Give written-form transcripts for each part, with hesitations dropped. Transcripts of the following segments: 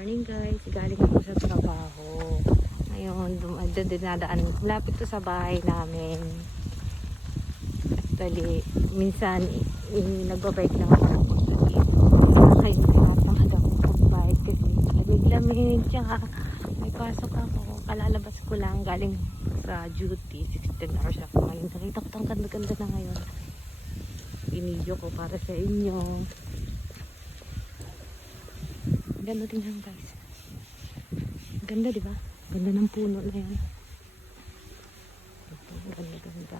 Morning guys, galing ako sa trabaho. Ngayon, dinadaan. Lapit to sa bahay namin. Actually, minsan nagbabike lang ako punta dito. Ngayon, tinatamad ako mag-bike kasi lamig-lamig. Tsaka may pasok ako. Kalalabas ko lang galing sa duty. 16 hours ako ngayon. Nakita ko itong ganda-ganda na ngayon. Inidyo ko para sa inyo. Ganda din yan guys. Ganda diba? Ganda ng puno na yan. Ganda.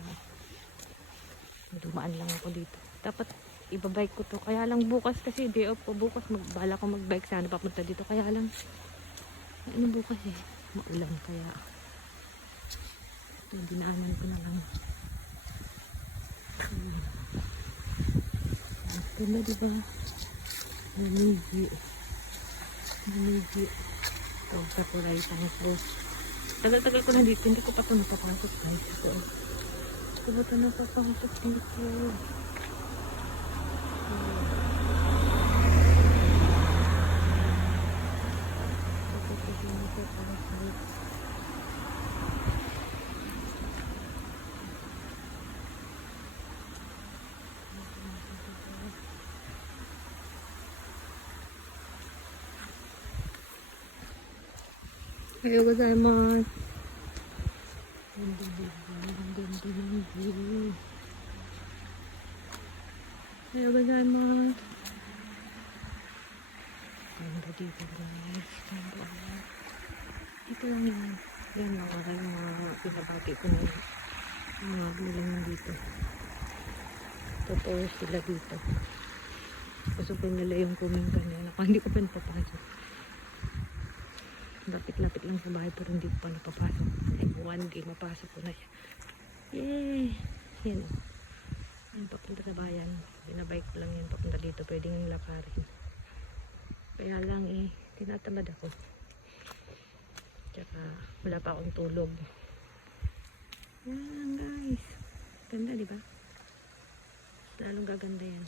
Dumaan lang ako dito. Dapat ibabike ko to. Kaya lang bukas kasi day off ko. Bukas bala ko magbike sana papunta dito. Kaya lang ano bukas eh. Maulan kaya. Ito dinaanan ko na lang. Ganda diba? Namigi. Ito, sa Puray Tangos. Tagal-tagal ko na dito. Hindi ko pa ito napapasok guys. Ito. Hindi ko pa ito napapasok dito. Ayo gozaimasu. Ayo gozaimasu. Ganda dito guys. Ito lang yan. Yan lang yung mga pinabati ko na mga bilang dito. Totoo sila dito. Pasukin nila yung kumingan nila. Ako hindi ko pa napapasok. Lapit-lapit lang sa bahay pero hindi ko pa napapasok. One day mapasok ko na siya. Yay! Yan. Yan papunta sa bayan. Binabike ko lang yan papunta dito. Pwedeng lakarin. Kaya lang tinatamad ako. Tsaka wala pa akong tulog. Yan guys. Ganda diba? Lalong gaganda yan.